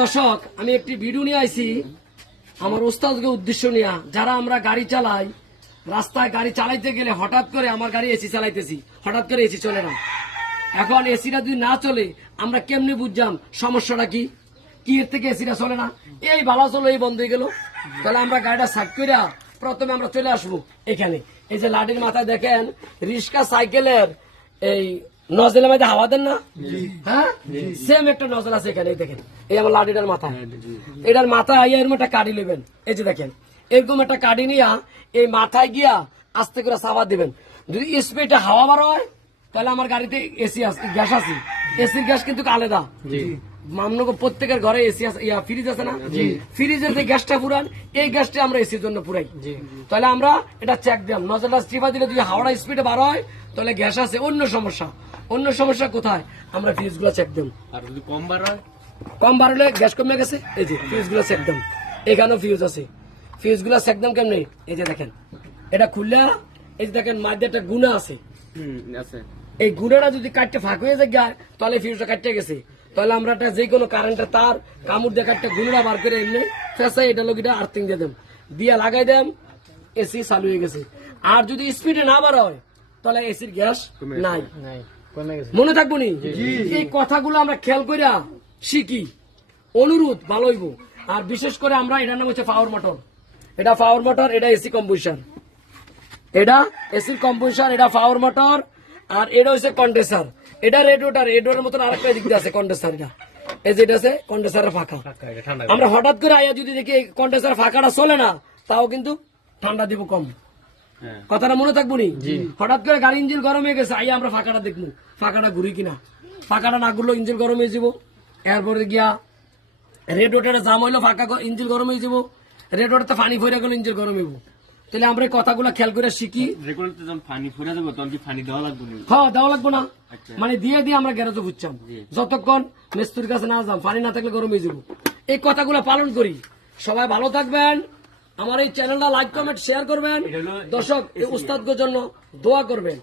দর্শক, আমি একটি ভিডিও নিয়ে আইছি আমার ওস্তাদকে উদ্দেশ্য নিয়ে। যারা আমরা গাড়ি চালাই, রাস্তায় গাড়ি চালাইতে গেলে হঠাৎ করে আমার গাড়ি এসি চালাইতেছি, হঠাৎ করে এসি চলে না। এখন এসিটা যদি না চলে আমরা কেমনি বুঝলাম সমস্যাটা কি, কি এর থেকে এসিটা চলে না, এই ভালো চলো এই বন্ধ হয়ে গেল। তাহলে আমরা গাড়িটা সাইড করে প্রথমে আমরা চলে আসবো এখানে। এই যে লাঠির মাথায় দেখেন রিক্সা সাইকেলের এই নজলের মধ্যে হাওয়া দেন না, হ্যাঁ সেম একটা নজল আছে এখানে। দেখেন এই আমার লাঠিটার মাথা, এটার মাথায় এরকম একটা কাঠি নেবেন। এই যে দেখেন এরকম একটা কাঠি নিয়ে এই মাথায় গিয়া আস্তে করে চাপা দিবেন। যদি স্পিডে হাওয়া বার হয় তাহলে আমার গাড়িতে এসি আছে, গ্যাস আছে। এসির গ্যাস কিন্তু আলাদা। প্রত্যেকের ঘরে এসি আছে, ফ্রিজ আছে না, ফ্রিজের যে গ্যাসটা পুরান এই গ্যাসটা আমরা এসির জন্য পুরাই। তাহলে আমরা এটা চেক দিলাম, নজলটা চিপা দিলে যদি হাওড়া স্পিডে বার হয় তাহলে গ্যাস আছে। অন্য সমস্যা কোথায়, আমরা ফ্রিজ গুলো চেক দিলাম। আর যদি কম বার হলে গ্যাস কমে গেছে, এই যে ফ্রিজ গুলো চেক দিলাম। এখানেও ফিউজ আছে, ফিউজ গুলো চেক দিলাম কেমনি। এই যে দেখেন এটা খুললে এই যে দেখেন মাঝে একটা গুণা আছে, এই গুণাটা যদি কাটতে ফাঁক হয়ে যায় তাহলে ফিউজটা কাটতে গেছে। তাহলে আমরা যে কোনো কারেন্টের তার কামড় দিয়ে কাটতে গুণা বার করে এমনি ফেসাই এটা লোকটা আর্থিং দিয়ে দেম, দিয়ে লাগাই দেম, এসি চালু হয়ে গেছে। আর যদি স্পিডে না বার হয় তাহলে এসির গ্যাস নাই। মনে থাকবো নি, এই কথাগুলো আমরা খেয়াল করিয়া শিখি, অনুরোধ ভালো হইব। আর বিশেষ করে আমরা এটার নাম হচ্ছে পাওয়ার মোটর। এটা পাওয়ার মোটর, এটা এসি কম্প্রেসার, এটা এসির কম্প্রেসার, এটা পাওয়ার মোটর। আর এটা হচ্ছে কন্ডেন্সার, এটা রেডিওটার, রেডিওর মতন আরেকটা দিক দিয়ে আছে কন্ডেন্সার। এটা এই যে এটা আছে কন্ডেন্সারের ফাঁকা। আমরা হঠাৎ করে আইয়া যদি দেখি কন্ডেন্সারের ফাঁকাটা চলে না, তাও কিন্তু ঠান্ডা দিব কম। কথাটা মনে থাকবো নি। হঠাৎ করে গাড়ি ইঞ্জিন গরম হয়ে গেছে, আইয়া আমরা ফাঁকাটা দেখবো, ফাঁকাটা ঘুরি কিনা। ফাঁকাটা না ঘুরলো ইঞ্জিন গরম হয়ে যাবো। এরপরে গিয়া রেডিওটার জাম হইলো, ফাঁকা ইঞ্জিন গরম হয়ে যাবো। রেডিওটাতে পানি ভরে গেল, ইঞ্জিন গরম হইব। তাহলে আমরা কথাগুলো খেয়াল করে শিখি। হ্যাঁ দেওয়া লাগবো না, মানে দিয়ে দিয়ে আমরা গ্যারেজে বুঝছাম। যতক্ষণ মিস্ত্রির কাছে না যাম, পানি না থাকলে গরম হয়ে যাবো। এই কথাগুলো পালন করি। সবাই ভালো থাকবেন, আমার এই চ্যানেলটা লাইক কমেন্ট শেয়ার করবেন। দর্শক এই উস্তাদদের জন্য দোয়া করবেন।